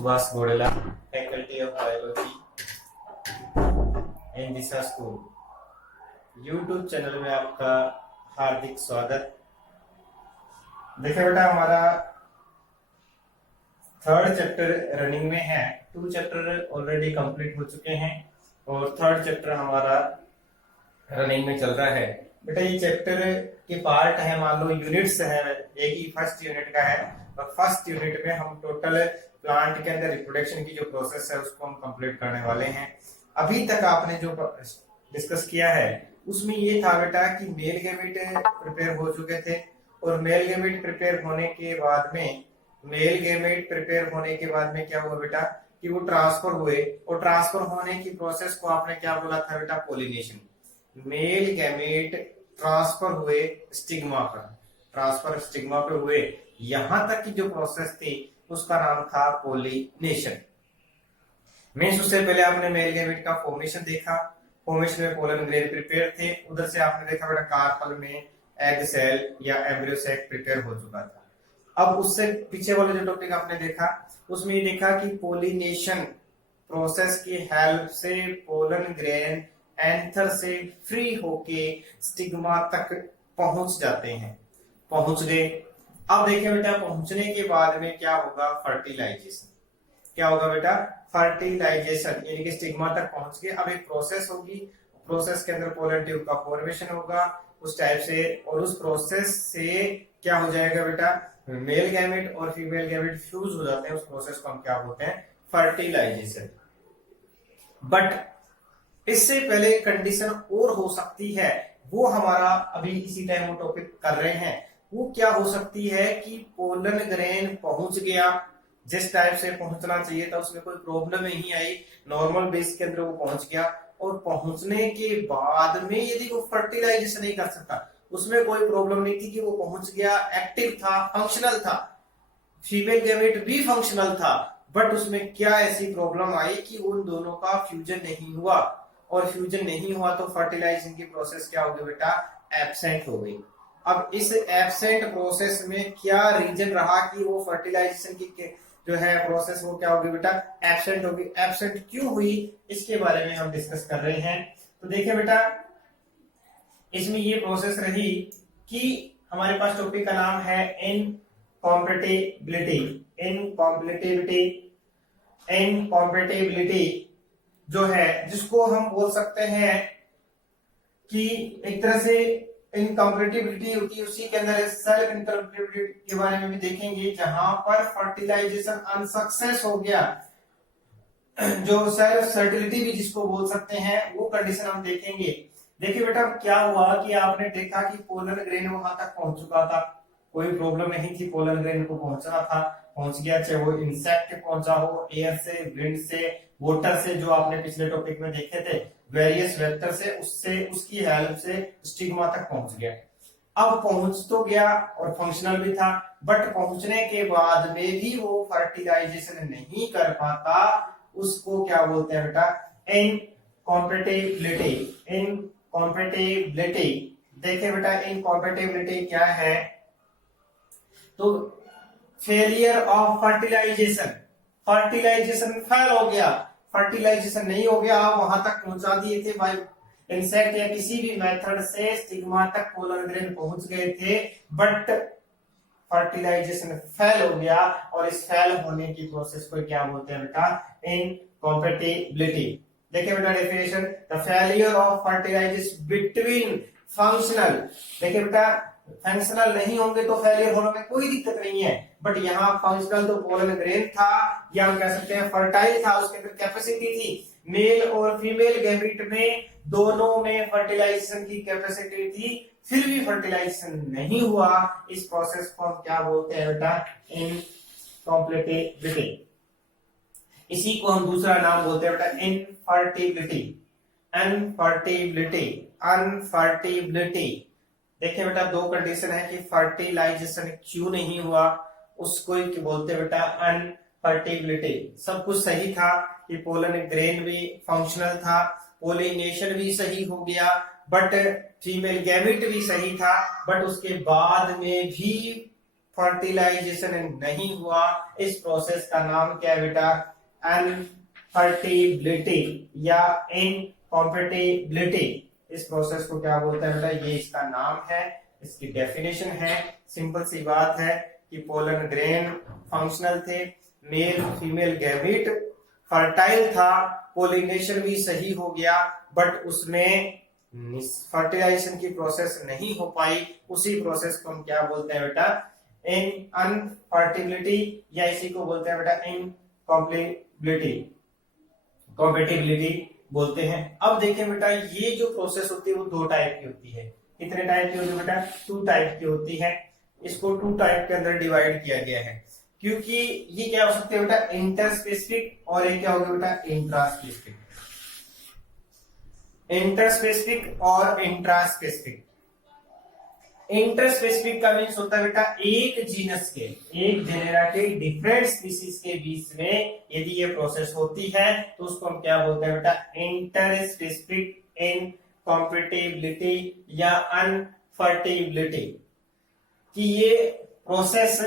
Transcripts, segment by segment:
Subhash Godela, faculty of biology in Disha school YouTube channel में आपका हार्दिक स्वागत। देखिए बेटा, हमारा थर्ड चैप्टर रनिंग में है। 2 चैप्टर ऑलरेडी कंप्लीट हो चुके हैं और थर्ड चैप्टर हमारा रनिंग में चल रहा है। बेटा ये चैप्टर के पार्ट है, मान लो यूनिट्स है, एक ही फर्स्ट यूनिट का है और फर्स्ट यूनिट में हम टोटल प्लांट के अंदर रिप्रोडक्शन की जो प्रोसेस है उसको हम कंप्लीट करने वाले हैं। अभी तक आपने जो डिस्कस किया है उसमें ये था बेटा कि मेल गैमेट प्रिपेयर हो चुके थे और मेल गैमेट प्रिपेयर होने के बाद में क्या हुआ बेटा कि वो ट्रांसफर हुए और ट्रांसफर होने की प्रोसेस को आपने क्या बोला था बेटा, पोलिनेशन। मेल गैमेट ट्रांसफर हुए स्टिग्मा पर हुए, यहां तक की जो प्रोसेस थी उसका नाम था पोलिनेशन। मीन्स उससे पहले आपने मेल गैमेट का फॉर्मेशन देखा, फॉर्मेशन में पोलन ग्रेन प्रिपेयर थे, उधर से आपने देखा बेटा कार्पल में एग सेल या एम्ब्रियो सेक प्रिपेयर हो चुका था। अब उससे पीछे वाले जो टॉपिक आपने देखा उसमें ये देखा कि पोलिनेशन प्रोसेस की हेल्प से पोलन ग्रेन एंथर से फ्री होके स्टिग्मा तक पहुंच जाते हैं। पहुंच गए। अब देखिए बेटा, पहुंचने के बाद में क्या होगा, फर्टिलाइजेशन। क्या होगा बेटा, फर्टिलाइजेशन, यानी कि स्टिग्मा तक पहुंच गए। अब एक प्रोसेस होगी, प्रोसेस के अंदर पोलन ट्यूब का फॉर्मेशन होगा उस टाइप से, और उस प्रोसेस से क्या हो जाएगा बेटा, मेल गैमेट और फीमेल गैमेट फ्यूज हो जाते हैं। उस प्रोसेस को हम क्या बोलते हैं, फर्टिलाइजेशन। बट इससे पहले कंडीशन और हो सकती है, वो हमारा अभी इसी टाइम वो टॉपिक कर रहे हैं। वो क्या हो सकती है कि पोलन ग्रेन पहुंच गया, जिस टाइप से पहुंचना चाहिए था उसमें कोई प्रॉब्लम नहीं आई, नॉर्मल बेस के अंदर वो पहुंच गया, और पहुंचने के बाद में यदि वो फर्टिलाइजेशन नहीं कर सकता, उसमें कोई प्रॉब्लम नहीं थी कि वो पहुंच गया, एक्टिव था, फंक्शनल था, फीमेल गैमेट भी फंक्शनल था, बट उसमें क्या ऐसी प्रॉब्लम आई कि उन दोनों का फ्यूजन नहीं हुआ, और फ्यूजन नहीं हुआ तो फर्टिलाइजेशन की प्रोसेस क्या होगी बेटा, एब्सेंट हो गई। अब इस एब्सेंट प्रोसेस में क्या रीजन रहा कि वो फर्टिलाइजेशन की जो है प्रोसेस वो क्या होगी बेटा, एब्सेंट होगी। एब्सेंट क्यों हुई इसके बारे में हम डिस्कस कर रहे हैं। तो देखिए बेटा, इसमें ये प्रोसेस रही कि हमारे पास टॉपिक का नाम है इनकॉम्पेटिबिलिटी जो है, जिसको हम बोल सकते हैं कि एक तरह से इनकॉम्पेटिबिलिटी होती है, उसी के अंदर सेल्फ इनकॉम्पेटिबिलिटी के बारे में भी देखेंगे, जहां पर फर्टिलाइजेशन अनसक्सेस हो गया, जो सेल्फ फर्टिलिटी भी जिसको बोल सकते हैं, वो कंडीशन हम देखेंगे। देखिए बेटा, क्या हुआ कि आपने देखा कि पोलन ग्रेन वहां तक पहुंच चुका था, कोई प्रॉब्लम नहीं थी, पोलन ग्रेन को पहुंचना था, पहुंच गया, चाहे वो इंसेक्ट पहुंचा हो, एयर से, विंड से, वाटर से, जो आपने पिछले टॉपिक में देखे थे, वेरियस वेक्टर से, उससे उसकी हेल्प से स्टिग्मा तक पहुंच गया। अब पहुंच तो गया और फंक्शनल भी था, बट पहुंचने के बाद में भी वो फर्टिलाइजेशन नहीं कर पाता, उसको क्या बोलते हैं बेटा, इनकॉम्पेटिबिलिटी। देखिए बेटा, इनकॉम्पेटिबिलिटी क्या है, तो फेलियर ऑफ फर्टिलाइजेशन फेल हो गया, फर्टिलाइजेशन नहीं हो गया, वहां तक पहुंचा दिए थे बाय इंसेक्ट या किसी भी मेथड से, स्टिग्मा तक पोलन ग्रेन पहुंच गए थे, बट फर्टिलाइजेशन फेल हो गया, और इस फेल होने की प्रोसेस को क्या बोलते हैं बेटा, इनकॉम्पेटिबिलिटी। देखिए बेटा definition, the failure of fertilization between functional. देखिए बेटा, फंक्शनल नहीं होंगे तो फेलियर होने में कोई दिक्कत नहीं है, बट यहाँ फंक्शनल तो पोलन ग्रेन था, या हम कह सकते हैं फर्टाइल था, उसके अंदर कैपेसिटी थी, मेल और फीमेल गैमेट में दोनों में फर्टिलाइजेशन की कैपेसिटी थी, फिर भी फर्टिलाइजेशन नहीं हुआ। इस प्रोसेस को हम क्या बोलते हैं बेटा, इनकॉम्पेटिबिलिटी। इसी को हम दूसरा नाम बोलते हैं बेटा, अनफर्टिबिलिटी। देखिए बेटा, 2 कंडीशन है कि फर्टिलाइजेशन क्यों नहीं हुआ, उसको ही बोलते हैं बेटा अनफर्टिबिलिटी। सब कुछ सही था कि पोलन ग्रेन भी फंक्शनल था, पोलिनेशन भी सही हो गया, बट फीमेल गैमेट भी सही था, बट उसके बाद में भी फर्टिलाइजेशन नहीं हुआ, इस प्रोसेस का नाम क्या है बेटा? अनफर्टिलिटी या इनकॉम्पेटिबिलिटी। इस प्रोसेस को क्या बोलते हैं बेटा? ये इसका नाम है, इसकी डेफिनेशन है। सिंपल सी बात है कि पोलन ग्रेन फंक्शनल थे, मेल फीमेल गैमीट फर्टाइल था, पोलिनेशन भी सही हो गया, बट उसमें फर्टिलाइजेशन की प्रोसेस नहीं हो पाई। उसी प्रोसेस को हम क्या बोलते हैं बेटा? इन अनफर्टिलिटी, या इसी को बोलते हैं बेटा इनकॉम्पेटिबिलिटी, कॉम्पेटिबिलिटी बोलते हैं। अब देखें बेटा, ये जो प्रोसेस होती है वो दो टाइप की होती है। कितने टाइप की होती है बेटा? 2 टाइप की होती है। इसको 2 टाइप के अंदर डिवाइड किया गया है, क्योंकि ये क्या हो सकते हैं बेटा? इंटरस्पेसिफिक, और ये क्या होगा बेटा? इंट्रास्पेसिफिक। इंटरस्पेसिफिक और इंट्रास्पेसिफिक। इंटरस्पेसिफिक का मीन्स होता है बेटा एक जीनस के, एक जेनेरा के डिफरेंट स्पीसीज के बीच में यदि ये प्रोसेस होती है तो उसको हम क्या बोलते हैं बेटा? इंटरस्पेसिफिक इनकॉम्पेटिबिलिटी या अनफर्टिलिटी। कि ये प्रोसेस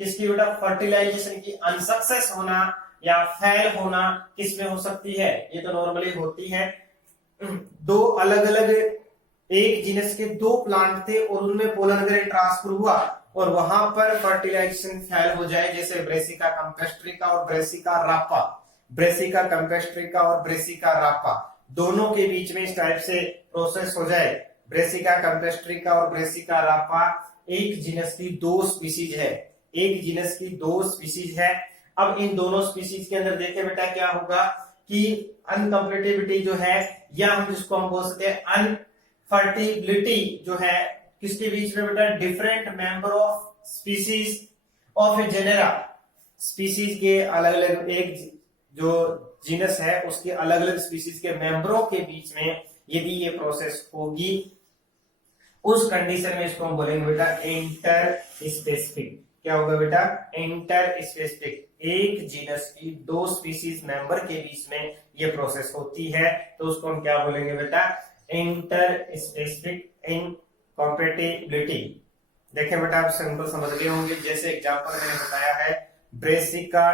किसकी बेटा? फर्टिलाइजेशन की अनसक्सेस होना या फेल होना किसमें हो सकती है? ये तो नॉर्मली होती है। दो अलग अलग एक जीनस के 2 प्लांट थे और उनमें पोलन ग्रेन ट्रांसफर हुआ और वहां पर फर्टिलाइजेशन फेल हो जाए, जैसे ब्रेसिका कैम्पेस्ट्रिका और ब्रेसिका रापा। ब्रेसिका कैम्पेस्ट्रिका और ब्रेसिका रापा दोनों के बीच में इस टाइप से प्रोसेस हो जाए। ब्रेसिका कैम्पेस्ट्रिका और ब्रेसिका रापा एक जीनस की 2 स्पीसीज है, एक जीनस की 2 स्पीसीज है। अब इन दोनों स्पीसीज के अंदर देखें बेटा क्या होगा कि अनकम्पेटिबिलिटी जो है, या हम जिसको हम बोल सकते हैं अनफर्टिलिटी जो है, किसके बीच में बेटा? Different member of species of A genera. Species के अलग अलग, एक जो जीनस है उसके अलग अलग स्पीसीज के मेंबरों के बीच में यदि ये प्रोसेस होगी, उस कंडीशन में इसको हम बोलेंगे बेटा इंटर स्पेसिफिक। क्या होगा बेटा? Inter specific. एक जीनस की 2 स्पीसीज मेंबर के बीच में ये प्रोसेस होती है तो उसको हम क्या बोलेंगे बेटा? Inter specific incompatibility. देखिए बेटा, आप सिंपल समझ गए होंगे। जैसे एग्जांपल मैंने बताया है, ब्रेसिका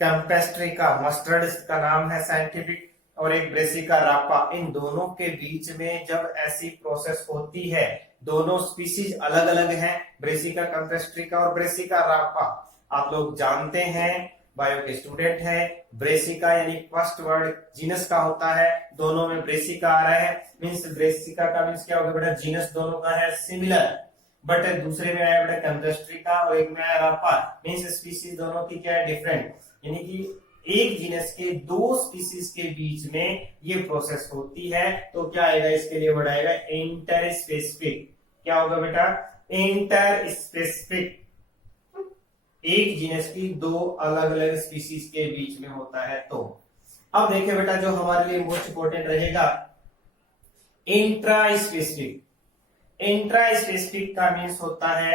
कैम्पेस्ट्रिका मस्टर्ड इसका नाम है साइंटिफिक, और एक ब्रेसिका रापा। इन दोनों के बीच में जब ऐसी प्रोसेस होती है, दोनों स्पीसीज अलग अलग हैं, ब्रेसिका कैम्पेस्ट्रिका और ब्रेसिका रापा। आप लोग जानते हैं, बायो के स्टूडेंट है, ब्रेसिका यानी फर्स्ट वर्ड जीनस का होता है, दोनों में ब्रेसिका आ रहा है, मींस ब्रेसिका का मींस क्या होगा बेटा? जीनस दोनों का है सिमिलर, बट दूसरे में आया बेटा कैम्पेस्ट्रिका और एक में आया रापा, मींस स्पीसीज दोनों की क्या है? डिफरेंट। यानी कि एक जीनस के 2 स्पीसीज के बीच में ये प्रोसेस होती है तो क्या आएगा? इसके लिए वर्ड आएगा इंटर स्पेसिफिक। क्या होगा बेटा? Inter specific. एक जीनस की 2 अलग अलग स्पीसीज के बीच में होता है। तो अब देखिए बेटा, जो हमारे लिए मोस्ट इंपोर्टेंट रहेगा इंट्रा स्पेसिफिक। इंट्रा स्पेसिफिक का मीन्स होता है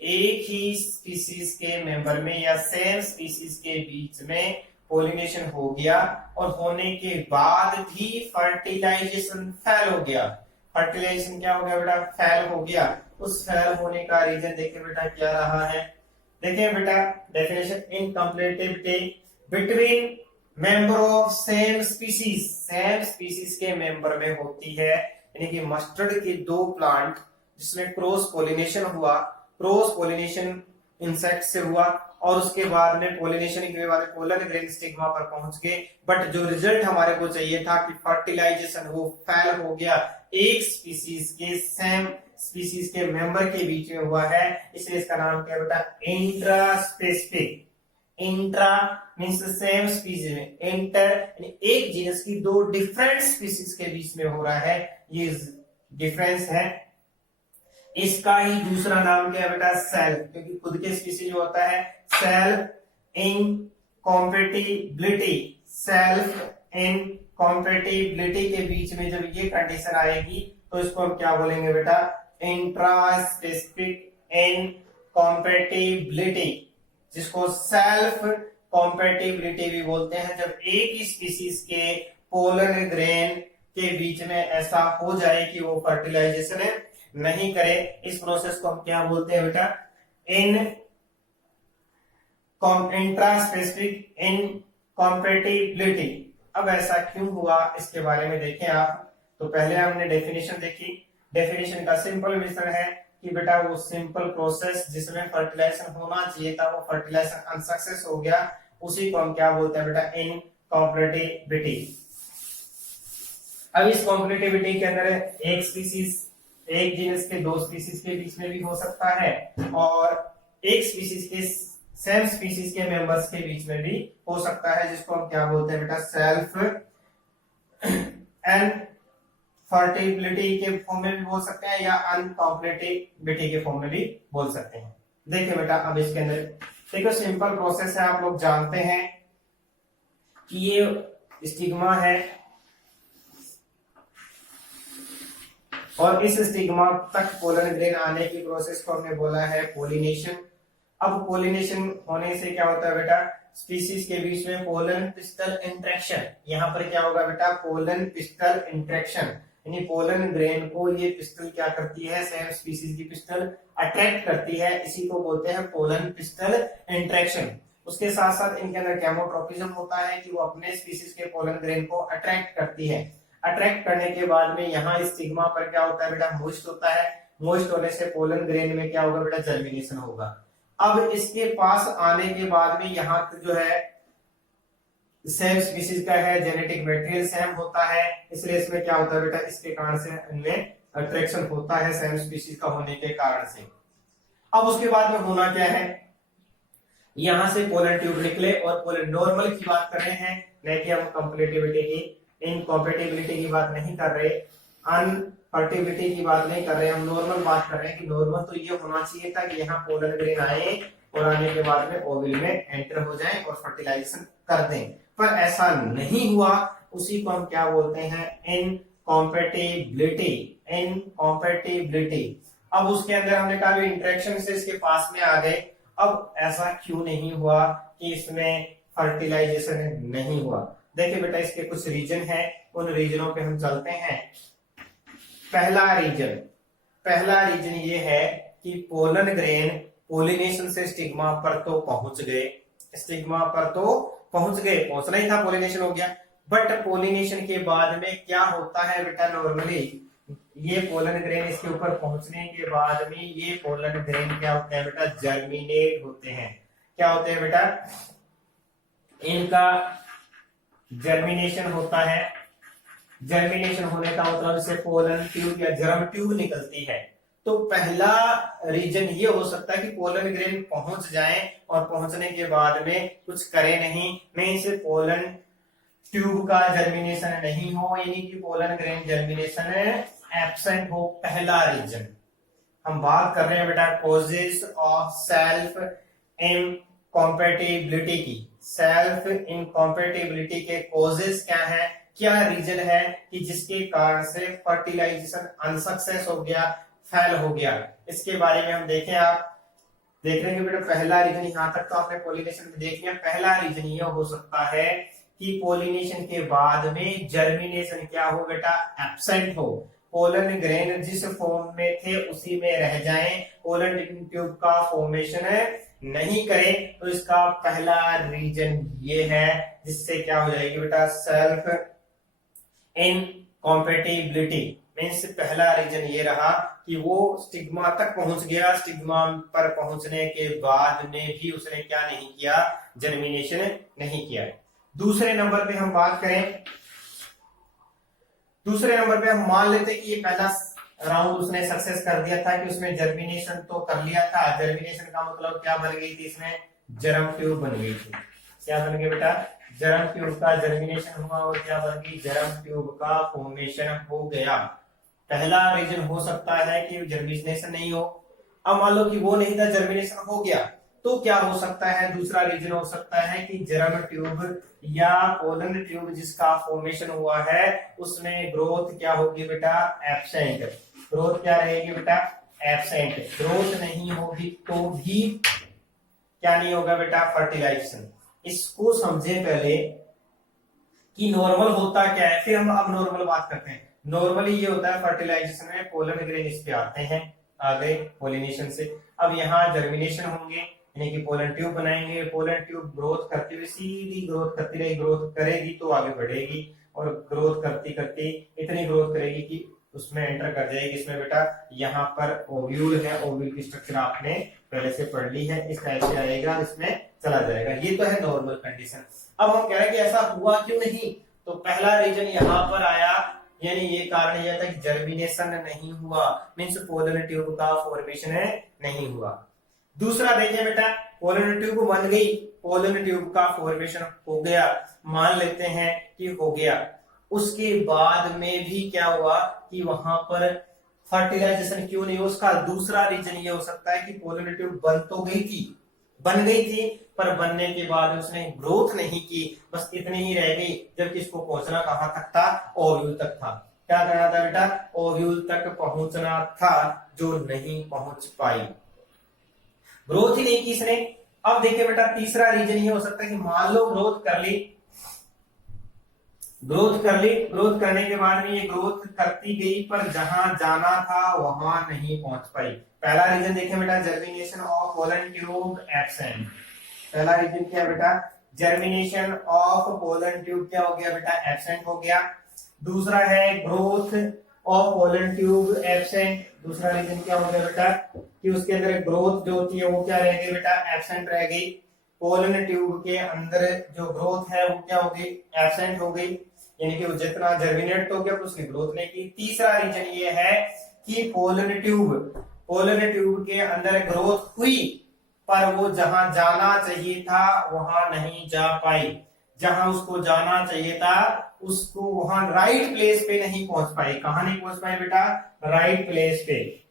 एक ही स्पीसीज के मेंबर में या सेम स्पीसीज के बीच में पोलिनेशन हो गया और होने के बाद भी फर्टिलाइजेशन फेल हो गया। फर्टिलाइजेशन क्या हो गया बेटा? फेल हो गया। उस फेल होने का रीजन देखिए बेटा क्या रहा है? देखिए बेटा, definition incompatibility between member of same species. Same species के मेंबर में होती है, यानी कि मस्टर्ड के 2 प्लांट जिसमें क्रॉस पोलिनेशन हुआ, क्रॉस पोलिनेशन इंसेक्ट से हुआ और उसके बाद में पोलिनेशन के बाद पोलन ग्रेन स्टिग्मा पर पहुंच गए, बट जो रिजल्ट हमारे को चाहिए था कि फर्टिलाइजेशन वो फेल हो गया, एक स्पीसीज के सेम स्पीसीज के मेंबर के बीच में हुआ है, इसलिए इसका नाम क्या बेटा? Intra specific. Intra means same species में, इंटर यानी एक जीनस की 2 डिफरेंट स्पीसीज के बीच में हो रहा है, ये डिफरेंस है। इसका ही दूसरा नाम क्या है बेटा? सेल, क्योंकि खुद के स्पीसीज होता है सेल्फ इनकॉम्पेटिबिलिटी। सेल्फ इनकॉम्पेटिबिलिटी के बीच में जब ये कंडीशन आएगी तो इसको हम क्या बोलेंगे बेटा? इंट्रा स्पेसिफिक इनकॉम्पेटिबिलिटी, जिसको सेल्फ कॉम्पेटिबिलिटी भी बोलते हैं। जब एक ही स्पीसीज के पोलन ग्रेन के बीच में ऐसा हो जाए कि वो फर्टिलाइजेशन नहीं करे, इस प्रोसेस को हम क्या बोलते हैं बेटा? इन इंट्रास्पेसिफिक इनकॉम्पेटिबिलिटी। अब ऐसा क्यों हुआ इसके बारे में देखें आप। तो पहले हमने डेफिनेशन देखी। डेफिनेशन का सिंपल विस्तार है कि बेटा वो सिंपल प्रोसेस जिसमें फर्टिलाइजेशन होना चाहिए था वो फर्टिलाइजेशन अनसक्सेस हो गया, उसी को हम क्या बोलते हैं बेटा, इनकॉम्पेटिबिलिटी। अब इस कॉम्पेटिबिलिटी के अंदर एक स्पीसीज, एक जीनस के दो स्पीसीज के बीच में भी हो सकता है और एक स्पीसीज के सेम स्पीसीज के मेंबर्स के बीच में भी हो सकता है, जिसको हम क्या बोलते हैं बेटा, सेल्फ एंड फर्टिलिटी के फॉर्म में भी बोल सकते हैं या अनकॉम्पेटिबिलिटी के फॉर्म में भी बोल सकते हैं। देखिए बेटा, अब इसके अंदर देखो सिंपल प्रोसेस है, आप लोग जानते हैं कि ये स्टिग्मा है और इस स्टिग्मा तक पोलन ग्रेन आने की प्रोसेस को हमने बोला है पोलिनेशन। अब पोलिनेशन होने से क्या होता है बेटा, स्पीसीज के बीच में पोलन पिस्टल इंटरेक्शन। यहाँ पर क्या होगा बेटा, पोलन पिस्टल इंटरेक्शन, यानी पोलन ग्रेन को ये पिस्टल क्या करती है, सेम स्पीसीज की पिस्टल अट्रैक्ट करती है, इसी को बोलते हैं पोलन पिस्टल इंटरेक्शन। उसके साथ साथ इनके अंदर कैमोट्रोपिज्म होता है कि वो अपने स्पीसीज के पोलन ग्रेन को अट्रैक्ट करती है। अट्रैक्ट करने के बाद में यहाँ इस स्टिग्मा पर क्या होता है बेटा, मोइस्ट होता है। मोइस्ट होने से पोलन ग्रेन में क्या होगा बेटा, जर्मिनेशन होगा। अब इसके पास आने के बाद में यहाँ जो है सेम स्पीसीज का है, जेनेटिक मटेरियल सेम होता है, इसलिए इसमें क्या होता है बेटा, इसके कारण से इनमें अट्रैक्शन होता है सेम स्पीसीज का होने के कारण से। अब उसके बाद में होना क्या है, यहां से पोलन ट्यूब निकले और पोलन नॉर्मल की बात कर रहे हैं, न कि हम कंपेटिबिलिटी की, इनकॉम्पेटिबिलिटी की बात नहीं कर रहे, अनफर्टिलिटी की बात नहीं कर रहे, हम नॉर्मल बात कर रहे हैं कि नॉर्मल तो ये होना चाहिए था कि यहाँ पोलन ग्रेन आए और आने के बाद में ओविल में एंटर हो जाए और फर्टिलाइजेशन कर दें, पर ऐसा नहीं हुआ। उसी को हम क्या बोलते हैं, इनकॉम्पेटिबिलिटी। इनकॉम्पेटिबिलिटी। अब उसके अंदर हमने कहा इंटरेक्शन से इसके पास में आ गए। अब ऐसा क्यों नहीं हुआ कि इसमें फर्टिलाइजेशन नहीं हुआ। देखिए बेटा, इसके कुछ रीजन है, उन रीजनों पे हम चलते हैं। पहला रीजन ये है कि पोलन ग्रेन पोलिनेशन से स्टिग्मा पर तो पहुंच गए, पहुंचना ही था, पोलिनेशन हो गया। बट पोलिनेशन के बाद में क्या होता है बेटा, नॉर्मली ये पोलन ग्रेन इसके ऊपर पहुंचने के बाद में ये पोलन ग्रेन क्या होते हैं बेटा, जर्मिनेट होते हैं। क्या होते हैं बेटा, इनका जर्मिनेशन होता है। जर्मिनेशन होने का मतलब इससे पोलन ट्यूब या जर्म ट्यूब निकलती है। तो पहला रीजन ये हो सकता है कि पोलन ग्रेन पहुंच जाए और पहुंचने के बाद में कुछ करे नहीं से पोलन ट्यूब का जर्मिनेशन नहीं हो, यानी कि पोलन ग्रेन जर्मिनेशन एब्सेंट हो। पहला रीजन हम बात कर रहे हैं बेटा कॉजेस ऑफ सेल्फ इनकॉम्पेटिबिलिटी की। सेल्फ इनकॉम्पेटिबिलिटी के कॉजेस क्या है, क्या रीजन है कि जिसके कारण से फर्टिलाइजेशन अनसक्सेस हो गया, फेल हो गया। इसके बारे में हम देखें, आप देख रहे हैं बेटा, पहला रीजन यहाँ तक तो आपने पोलिनेशन में देख लिया। पहला रीजन ये हो सकता है कि पोलिनेशन के बाद में जर्मिनेशन क्या हो बेटा, एब्सेंट हो। पोलन ग्रेन जिस फॉर्म में थे उसी में रह जाएं, पोलन ट्यूब का फॉर्मेशन नहीं करे। तो इसका पहला रीजन ये है जिससे क्या हो जाएगी बेटा, सेल्फ इनकॉम्पेटिबिलिटी। मीन्स पहला रीजन ये रहा कि वो स्टिग्मा तक पहुंच गया, स्टिग्मा पर पहुंचने के बाद में भी उसने क्या नहीं किया, जर्मिनेशन नहीं किया। दूसरे नंबर पे हम बात करें, दूसरे नंबर पे हम मान लेते कि ये पहला राउंड उसने सक्सेस कर दिया था कि उसमें जर्मिनेशन तो कर लिया था। जर्मिनेशन का मतलब क्या बन गई थी, इसमें जर्म ट्यूब बन गई थी। क्या बन गई बेटा, जर्म ट्यूब का जर्मिनेशन हुआ और क्या बन गई, जर्म ट्यूब का फॉर्मेशन हो गया। पहला रीजन हो सकता है कि जर्मिनेशन नहीं हो। अब मान लो कि वो नहीं था, जर्मिनेशन हो गया, तो क्या हो सकता है, दूसरा रीजन हो सकता है कि जर्म ट्यूब या पोलन ट्यूब जिसका फॉर्मेशन हुआ है उसमें ग्रोथ क्या होगी बेटा, एब्सेंट। ग्रोथ क्या रहेगी बेटा, एब्सेंट। ग्रोथ नहीं होगी तो भी क्या नहीं होगा बेटा, फर्टिलाइजेशन। इसको समझे पहले कि नॉर्मल होता क्या है, फिर हम अब नॉर्मल बात करते हैं। नॉर्मली ये होता है फर्टिलाइजेशन में पोलन ग्रेन इस पे आते हैं, आ गए पोलिनेशन से, अब यहाँ जर्मिनेशन होंगे, यानी कि पोलन ट्यूब बनाएंगे। पोलन ट्यूब ग्रोथ करते हुए सीधी ग्रोथ करती रहेगी, ग्रोथ करेगी तो आगे बढ़ेगी और ग्रोथ करती करती इतनी ग्रोथ करेगी कि उसमें एंटर कर जाएगी। इसमें बेटा यहाँ पर ओव्यूल है, ओव्यूल की स्ट्रक्चर आपने पहले से पढ़ ली है, इस टाइप से आएगा, इसमें चला जाएगा। ये तो है नॉर्मल कंडीशन। अब हम कह रहे हैं कि ऐसा हुआ क्यों नहीं, तो पहला रीजन यहाँ पर आया, यानी ये कारण यह था कि जर्मिनेशन नहीं हुआ, मीन्स पोलन ट्यूब का फॉर्मेशन नहीं हुआ। दूसरा देखिए बेटा, पोलन ट्यूब बन गई, पोलन ट्यूब का फॉर्मेशन हो गया, मान लेते हैं कि हो गया। उसके बाद में भी क्या हुआ कि वहां पर फर्टिलाइजेशन क्यों नहीं, उसका दूसरा रीजन ये हो सकता है कि पोलन ट्यूब बन गई थी पर बनने के बाद उसने ग्रोथ नहीं की, बस इतनी ही रह गई, जबकि इसको पहुंचना कहां तक था, ओव्यूल तक था। क्या करना था बेटा, ओव्यूल तक पहुंचना था, जो नहीं पहुंच पाई, ग्रोथ ही नहीं की इसने। अब देखिए बेटा, तीसरा रीजन ये हो सकता है कि मान लो ग्रोथ कर ली, ग्रोथ करने के बाद में ये ग्रोथ करती गई पर जहां जाना था वहां नहीं पहुंच पाई। पहला रीजन देखिए बेटा, germination of pollen tube absent. पहला रीजन क्या है बेटा, जर्मिनेशन ऑफ पोलन ट्यूब क्या हो गया बेटा, एब्सेंट हो गया। दूसरा है growth of pollen tube absent. दूसरा रीजन क्या हो गया बेटा कि उसके अंदर ग्रोथ जो होती है वो क्या रह गई बेटा, एब्सेंट रह गई। पोलन ट्यूब के अंदर जो ग्रोथ है वो क्या हो गई, एब्सेंट हो गई, यानी कि वो जितना जर्मिनेट हो गया उसने ग्रोथ नहीं की। तीसरा रीजन ये है कि पोलन ट्यूब के अंदर ग्रोथ हुई पर वो जहां जाना चाहिए था वहां नहीं जा पाई, जहां उसको जाना चाहिए था उसको वहां राइट प्लेस पे नहीं पहुंच पाई। कहां नहीं पहुंच पाई बेटा, राइट प्लेस पे।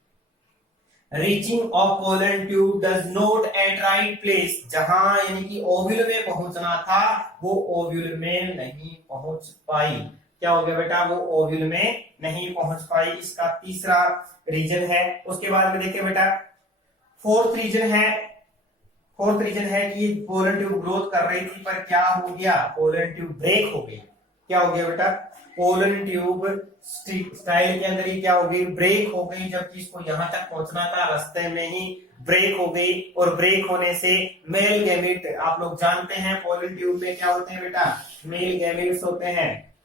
Reaching of pollen tube does not at right place, जहां यानी कि ओव्यूल में पहुंचना था वो ओव्यूल में नहीं पहुंच पाई। क्या हो गया बेटा, वो ओव्यूल में नहीं पहुंच पाई, इसका तीसरा रीजन है। उसके बाद में देखिए बेटा, फोर्थ रीजन है कि पोलन ट्यूब ग्रोथ कर रही थी पर क्या हो गया, पोलन ट्यूब ब्रेक हो गई। क्या हो गया बेटा, पोलन ट्यूब स्टाइल के अंदर ही क्या हो गई, ब्रेक हो गई, जबकि इसको यहां तक पहुंचना था रास्ते में ही ब्रेक हो गई। और ब्रेक होने से मेल गैमेट, आप लोग जानते हैं पोलन ट्यूब में क्या होते हैं बेटा, मेल गैमेट्स होते हैं।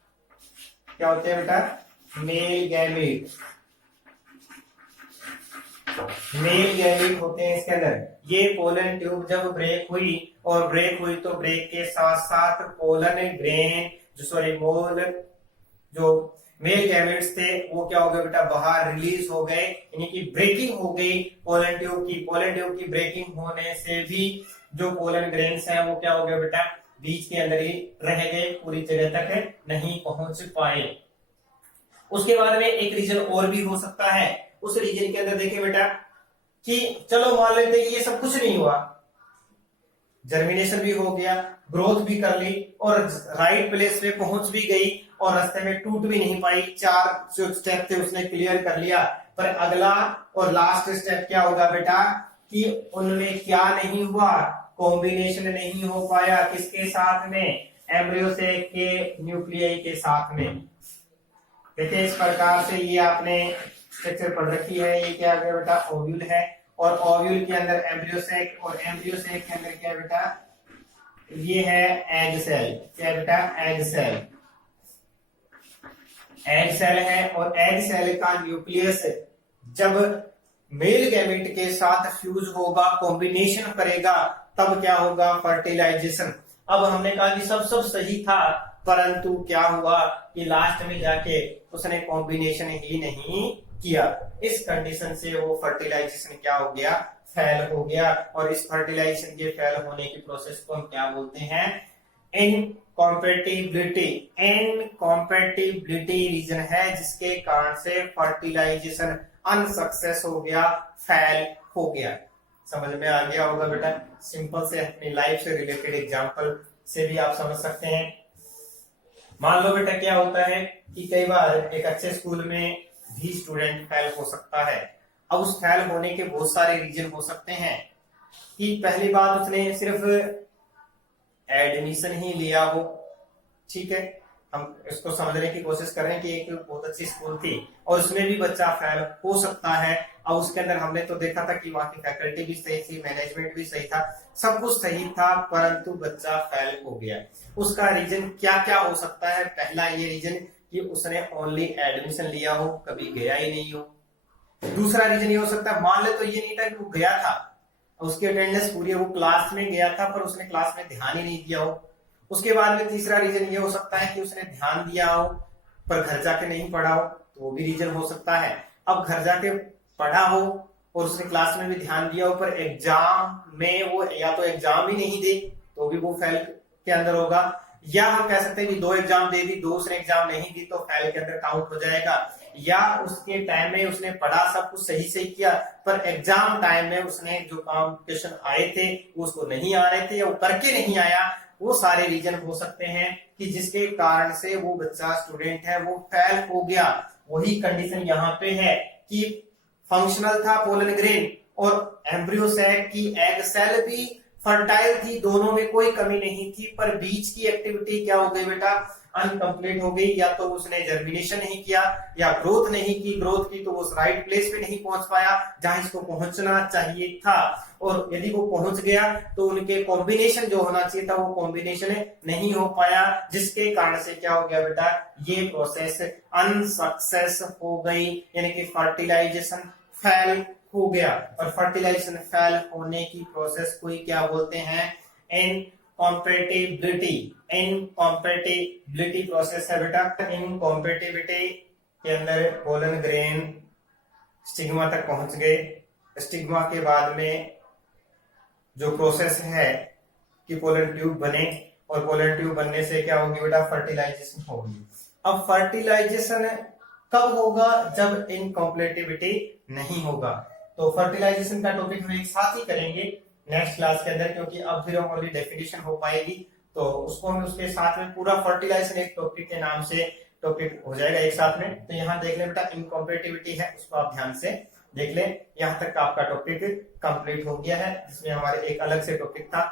क्या होते हैं बेटा, मेल गैमेट होते हैं इसके अंदर। ये पोलन ट्यूब जब ब्रेक हुई तो ब्रेक के साथ साथ पोलन ग्रेन जो मेल गैमेट्स थे वो क्या हो गए बेटा, बाहर रिलीज हो गए, यानी कि ब्रेकिंग हो गई पोलन ट्यूब की ब्रेकिंग होने से भी जो पोलन ग्रेन्स हैं वो क्या हो गया बेटा, बीच के अंदर ही रह गए, पूरी जगह तक नहीं पहुंच पाए। उसके बाद में एक रीजन और भी हो सकता है, उस रीजन के अंदर देखिए बेटा कि चलो मान लेते कि ये सब कुछ नहीं हुआ, जर्मिनेशन भी हो गया, ग्रोथ भी कर ली और राइट प्लेस पे पहुंच भी गई और रास्ते में टूट भी नहीं पाई, 4 जो स्टेप थे उसने क्लियर कर लिया। पर अगला और लास्ट स्टेप क्या होगा बेटा कि उनमें क्या नहीं हुआ, कॉम्बिनेशन नहीं हो पाया, किसके साथ में, एम्ब्रियो से के न्यूक्लियाई के साथ में। देखिए इस प्रकार से ये आपने स्ट्रक्चर पढ़ रखी है। ये क्या है बेटा, ओव्यूल है और ओव्यूल के अंदर एम्ब्रियो सैक और एम्ब्रियो सैक के अंदर क्या है बेटा, ये है एग सेल। क्या है बेटा, एग सेल है और एग सेल का न्यूक्लियस जब मेल गैमेट के साथ फ्यूज होगा, कॉम्बिनेशन करेगा, तब क्या होगा, फर्टिलाइजेशन। अब हमने कहा कि सब सही था, परंतु क्या हुआ कि लास्ट में जाके उसने कॉम्बिनेशन ही नहीं किया। इस कंडीशन से वो फर्टिलाइजेशन क्या हो गया, फेल हो गया। और इस फर्टिलाइजेशन के फेल होने की प्रोसेस को हम क्या बोलते हैं, इनकॉम्पेटिबिलिटी रीजन है, जिसके कारण से फर्टिलाइजेशन अनसक्सेस हो गया, फेल हो गया। समझ में आ गया होगा बेटा, सिंपल से अपनी लाइफ से रिलेटेड एग्जांपल से भी आप समझ सकते हैं। मान लो बेटा क्या होता है कि कई बार एक अच्छे स्कूल में भी स्टूडेंट फेल हो सकता है। अब उस फेल होने के बहुत सारे रीजन हो सकते हैं कि पहली बात उसने सिर्फ एडमिशन ही लिया हो, ठीक है, हम इसको समझने की कोशिश कर रहे हैं कि एक बहुत अच्छी स्कूल थी और उसमें भी बच्चा फेल हो सकता है। और उसके अंदर हमने तो देखा था कि वहां की फैकल्टी भी सही थी, मैनेजमेंट भी सही था, सब कुछ सही था, परंतु बच्चा फेल हो गया। उसका रीजन क्या क्या हो सकता है? पहला ये रीजन कि उसने ओनली एडमिशन लिया हो, कभी गया ही नहीं हो। दूसरा रीजन ये हो सकता है, मान ले तो ये नहीं था कि वो गया था, उसकी अटेंडेंस पूरी है, वो क्लास में गया था पर उसने क्लास में ध्यान ही नहीं दिया हो। उसके बाद में तीसरा रीजन ये हो सकता है कि उसने ध्यान दिया हो पर घर जाके नहीं पढ़ा हो, तो वो भी रीजन हो सकता है। अब घर जाके पढ़ा हो और उसने क्लास में भी ध्यान दिया हो पर एग्जाम में वो या तो एग्जाम ही नहीं दे तो भी वो फेल के अंदर होगा, या हम कह सकते हैं कि 2 एग्जाम दे दी, 2 उसने एग्जाम नहीं दी तो फेल के अंदर काउंट हो जाएगा। या उसके टाइम में उसने पढ़ा, सब कुछ सही से किया, पर एग्जाम टाइम में उसने जो कॉम्पिटिशन आए थे वो उसको नहीं आ रहे थे या वो करके नहीं आया। वो सारे रीजन हो सकते हैं कि जिसके कारण से वो बच्चा स्टूडेंट है वो फेल हो गया। वही कंडीशन यहाँ पे है कि फंक्शनल था पोलन ग्रेन और एम्ब्रियो सैक की एग सेल भी फर्टाइल थी, दोनों में कोई कमी नहीं थी, पर बीच की एक्टिविटी क्या हो गई बेटा? अनकंप्लीट हो गई। या तो उसने जर्मिनेशन नहीं किया या ग्रोथ नहीं की, ग्रोथ की तो उस राइट प्लेस पे नहीं पहुंच पाया जहां इसको पहुंचना चाहिए था, और यदि वो पहुंच गया तो उनके कॉम्बिनेशन जो होना चाहिए था वो कॉम्बिनेशन नहीं हो पाया, जिसके कारण से क्या हो गया बेटा? ये प्रोसेस अनसक्सेस हो गई, यानी कि फर्टिलाइजेशन फेल हो गया। और फर्टिलाइजेशन फेल होने की प्रोसेस को ही क्या बोलते हैं? इनकॉम्पैटिबिलिटी। इनकॉम्पैटिबिलिटी प्रोसेस है बेटा। इनकॉम्पैटिबिलिटी के अंदर पोलन ग्रेन स्टिग्मा तक पहुंच गए। स्टिग्मा के बाद में जो प्रोसेस है कि पोलन ट्यूब बने, और पोलन ट्यूब बनने से क्या होगी बेटा? फर्टिलाइजेशन होगी। अब फर्टिलाइजेशन कब होगा? जब इनकॉम्पैटिबिलिटी नहीं होगा। तो फर्टिलाइजेशन का टॉपिक हम एक साथ ही करेंगे नेक्स्ट क्लास के अंदर, क्योंकि अब फिर हम ओनली डेफिनेशन हो पाएगी, तो उसको हम उसके साथ में पूरा फर्टिलाइजेशन एक टॉपिक के नाम से टॉपिक हो जाएगा एक साथ में। तो यहाँ देख ले बेटा, इनकॉम्पैटिबिलिटी है, उसको आप ध्यान से देख ले। यहाँ तक आपका टॉपिक कंप्लीट हो गया है, जिसमें हमारे एक अलग से टॉपिक था।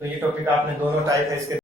तो ये टॉपिक आपने दोनों टाइप है इसके